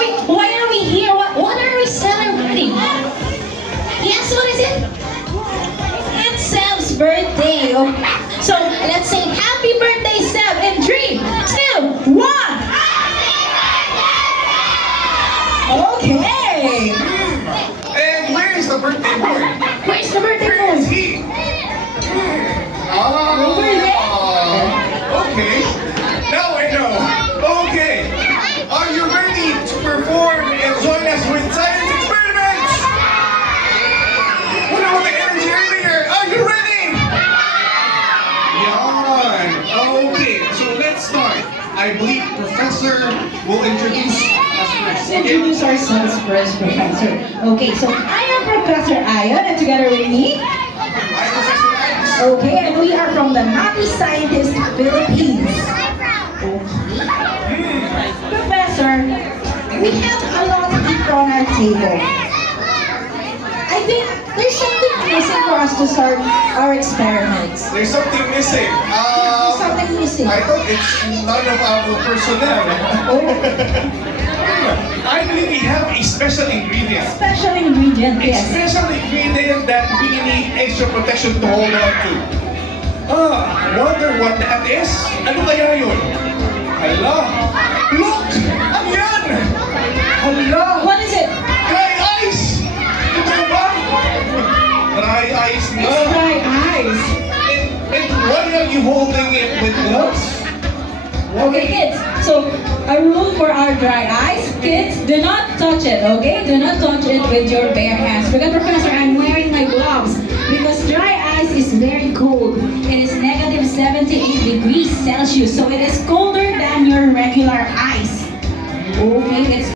Why are we here? What are we celebrating? Yes, what is it? It's Sam's birthday. So let's say happy birthday, Sam, in 3, 2, 1. Okay. And where is the birthday boy? Where's the birthday Where is boy? he? Over there. Okay. Now I know. Okay. Are you ready to perform and join us with science experiments? What about the energy earlier? Are you ready? Yawn. Okay, so let's start. I believe Professor will introduce us first. Introduce ourselves first, Professor. Okay, so I am Professor Ayon, and together with me, Hi, Professor Alex. okay, and we are from the Happy Scientist Philippines. Okay. Professor, we have a lot of people on our table. I think there's something missing for us to start our experiments. There's something missing. Something missing. I thought it's none of our personnel. I believe we have a special ingredient. Special ingredient, A yes. special ingredient that we need extra protection to hold on to. Wonder what that is? Ano kaya yun? Hala! Look! Ano yan? Hala! What is it? Dry ice! Ito ba? Dry ice It's nga. dry ice. And why are you holding it with gloves? Okay, kids. So, a rule for our dry ice, kids, do not touch it, okay? Do not touch it with your bare hands. Because, Professor, I'm wearing my gloves because dry ice is very cold. It is negative 78 degrees Celsius, so it is colder than your regular ice. Okay, it's